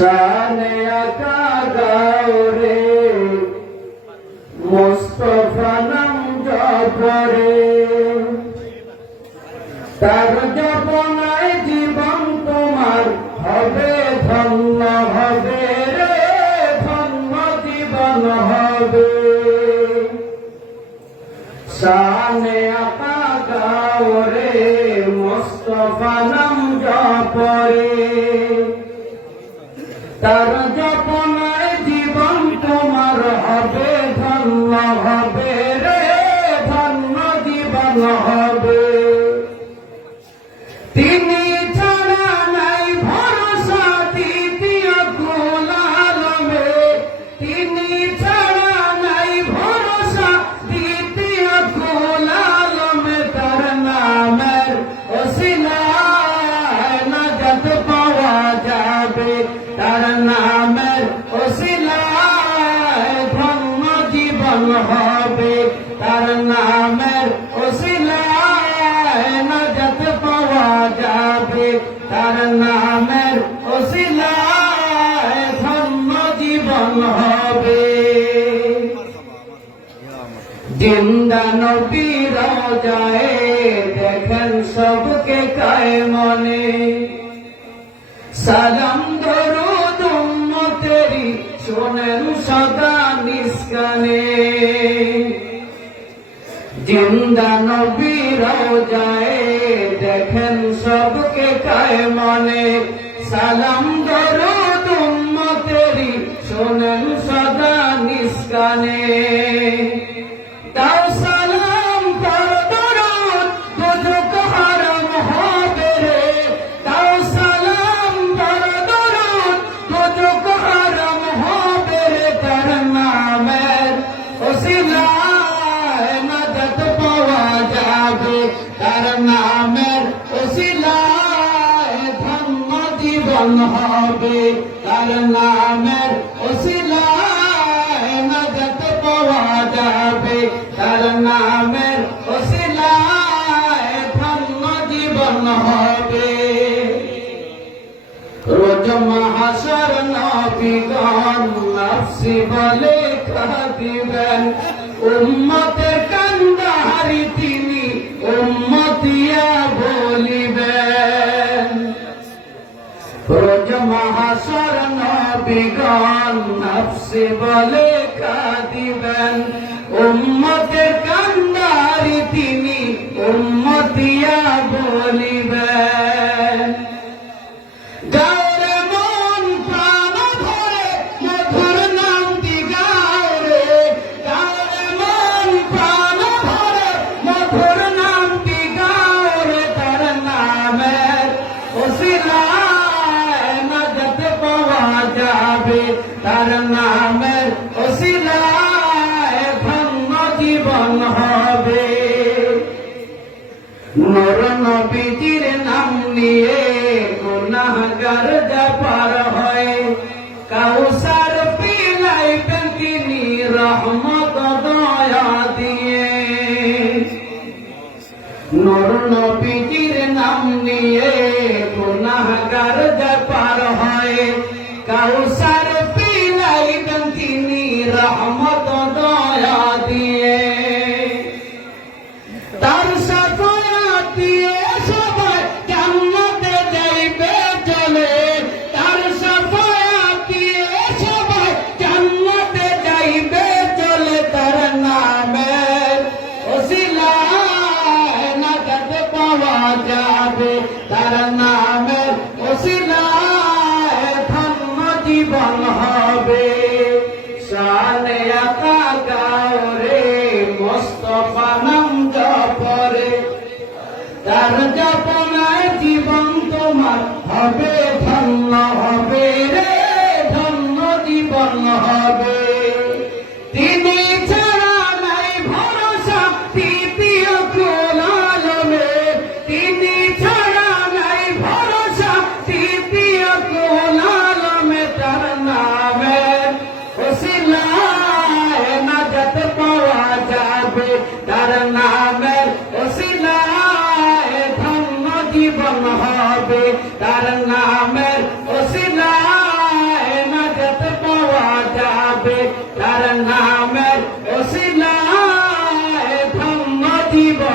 শানে আকা গাওরে মুস্তাফা নাম জপরে তার জপনায় জীবন তোমার হবে ধন্য হবে রে ধন্য জীবন হবে শানে আকা গাওরে মুস্তাফা নাম জপরে তার জপনায় জীবন তোমার হবে ধন্য হবে রে ধন্য জীবন হবে তিনি ছাড়া নাই ভরসা দ্বিতীয় কুল আলমে তিনি ছাড়া নাই ভরসা দ্বিতীয় কুল আলমে তার নামের ওসিলায় নাজাত পাওয়া যাবে তার নামের ওসিলায় ধন্য জীবন হবে তার নামের ওসিলায় নাজাত পাওয়া যাবে তার নামের ওসিলায় ধন্য জীবন হবে জিন্দা নবী রওজায়ে দেখেন সবকে কায় মনে সালাম দরুদ উম্মতেরি শোনেন সদা নিষ্কানে জিন্দা নবী রওজায়ে দেখেন সবকে কায় মনে সালাম দরুদ উম্মতেরি শোনেন সদা নিষ্কানে তাও সালাম তার দরুদ দুজক হারাম হবে রে তাও সালাম তার দরুদ দুজক হারাম হবে রে তার নামের ওসিলায় নাজাত পাওয়া যাবে তার নামের ওসিলায় ধন্য জীবন হবে তার নামের ওসিলায় নাজাত পাওয়া যাবে তার নামের ওসিলায় ধন্য জীবন হবে রোজ মাহশর নবীগণ নফসি বলে কাঁদিবেন উম্মতের কান্দাহারি তিনি উম্মতিয়া বলিবেন রোজ মাহশর নবীগণ নফসি বলে কাঁদিবেন উম্মতের কান্দাহারি তিনি উম্মতিয়া বলিবেন গাওরে মন প্রাণ ধরে মধুর নামটি গাওরে গাওরে মন প্রাণ ধরে মধুর নামটি গাওরে তার নামের ওসিলায় নাজাত পাওয়া যাবে তার নামের ওসিলায় ধন্য জীবন হবে নূর নবীজির নাম নিয়ে গুনাহগার যা পার হয় কাউসার পিলাইবেন তিনি রহমত দয়া দিয়ে নূর নবীজির নাম নিয়ে গুনাহগার যা পার হয় কাউসার পিলাইবেন তিনি রহমত দয়া দিয়ে তার সাফায়াত দিয়ে সবাই জান্নাতে যাইবে চলে তার সাফায়াত দিয়ে সবাই জান্নাতে যাইবে চলে তার নামের ওসিলায় নাজাত পাওয়া যাবে তার নামের ওসিলায় ধন্য জীবন হবে শানে তার নামের ওসিলায় ধন্য জীবন